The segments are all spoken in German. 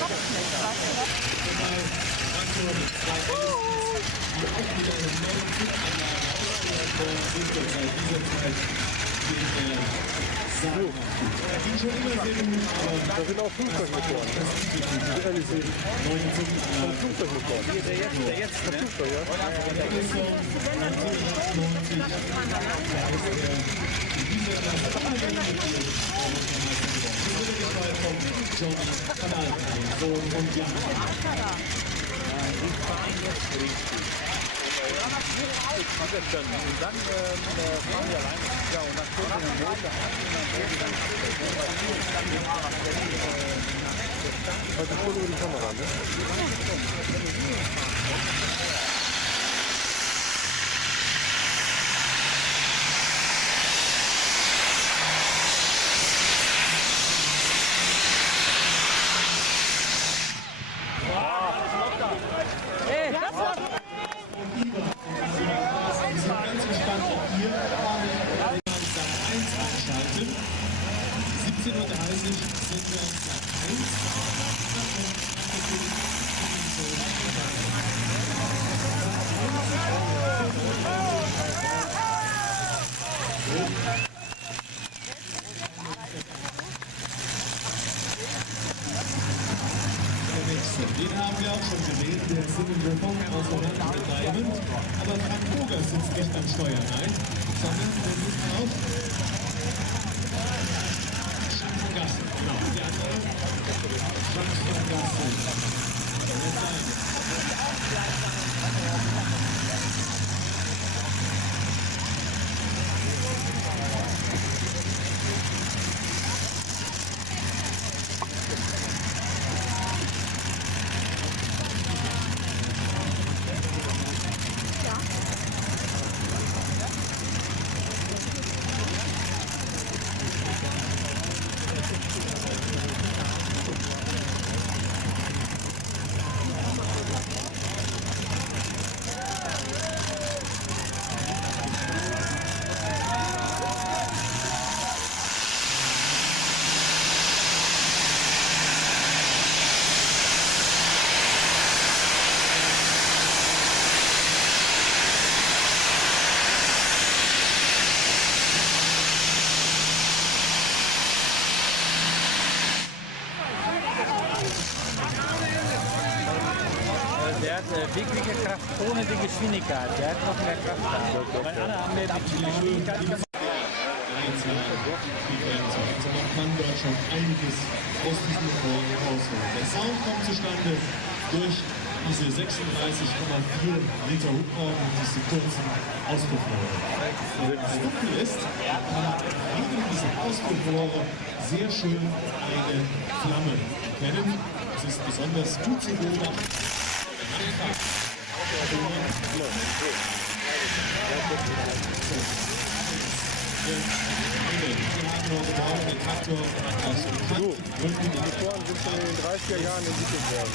Da sind auch Flugzeugmotoren. Die LEC von Flugzeugmotoren. Der jetzt vom Flugzeug, ja? Und dann fahren wir rein. Ja, und dann kommt der Motor an Also voll über die Kamera, ne? Einschalten. 17:30 Uhr sind wir uns Den haben wir auch schon gesehen, der Single Ripper aus Holland mit Diamond. Aber Frank Boger sitzt nicht am Steuer, nein, sondern der sitzt auf Schanzengasse. Genau, die andere Schanzengasse. Der hat wirkliche Kraft ohne die Geschwindigkeit. Der hat noch mehr Kraft. Weil alle haben mehr die Geschwindigkeit. Also man kann dort schon einiges aus diesem Motor rausholen. Der Sound kommt zustande durch diese 36,4 Liter Hubraum und diese kurzen Auspuffrohre. Das Gute ist, man kann neben diesem Auspuffrohre sehr schön eine Flamme erkennen. Es ist besonders gut zu beobachten. Die Motoren sind schon in den 30er Jahren entwickelt worden.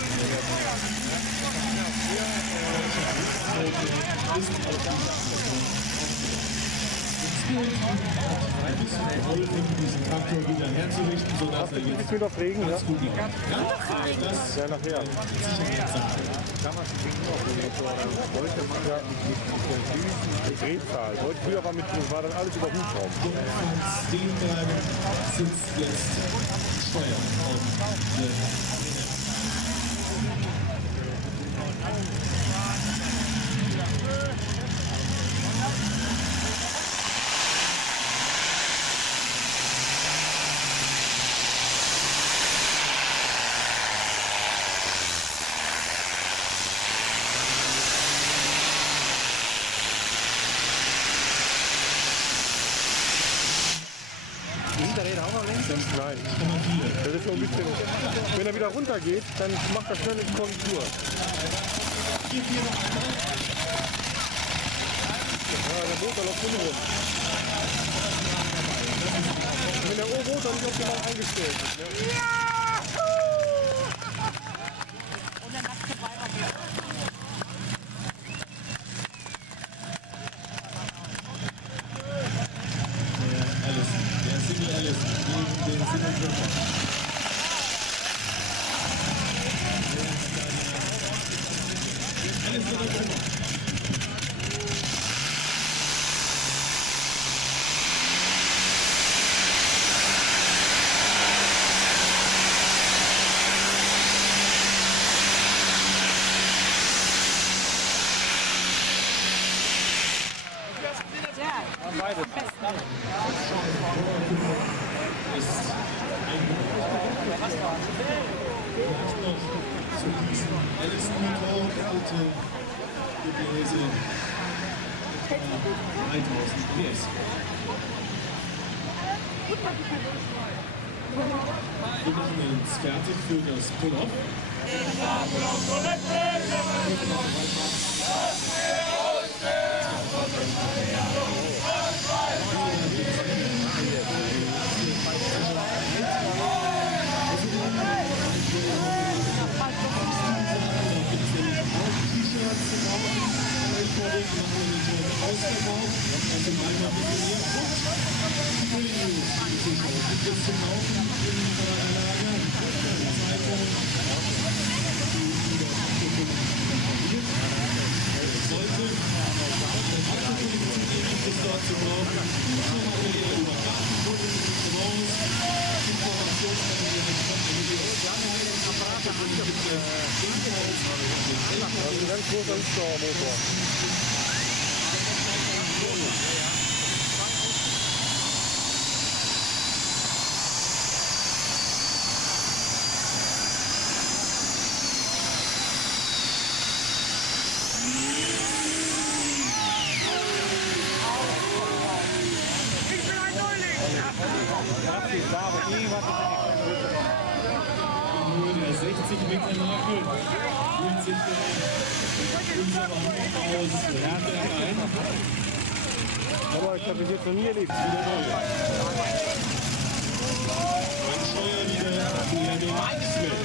Diesen Traktor wieder herzurichten, sodass er jetzt Mit auf Regen, ja? ganz gut geht. Ja, das Ja, nachher. Sicherheit sagen. Damals ging es noch den Motoren. Heute man ja mit Drehzahl. Heute früher war dann alles über Hubraum. Stehtreiben sitzt jetzt Steuer auf der Hinterräder auch noch links? Nein. Das ist so ein bisschen. Wenn er wieder runter geht, dann macht er schnell eine Korrektur. Ja, der Motor läuft ohne rum. Wenn der O-Motor nicht optimal eingestellt ist. Ne? Und dann hast du weiter. Der Single Alice gegen den Single Ripper. Meister der Woche. Beides. Ist noch zu diesem Allison-Motor alte Gebläse etwa 3000 PS. Wir machen uns fertig für das Pull-Off. Also ein ganz großer Staumotor. Nur der 60 Meter Nagel fühlt sich unser Mann aus Herberg ein. Aber ich habe jetzt noch nie erlebt. Ein Steuer wieder für den Smith.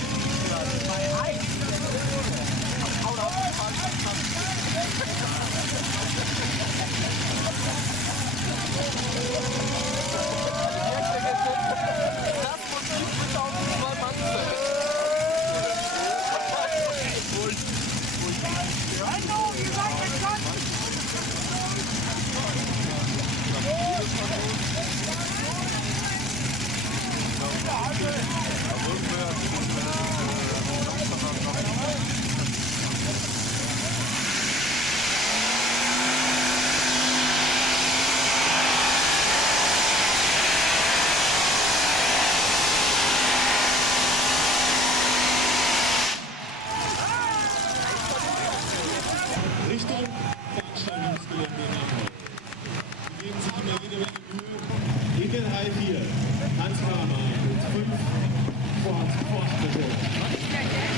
Richtung Veranstaltungsgelände in Hamburg. Die geben sich immer jede Menge Mühe. In den High 4, Hans Kramer mit 5 Quad-Motoren.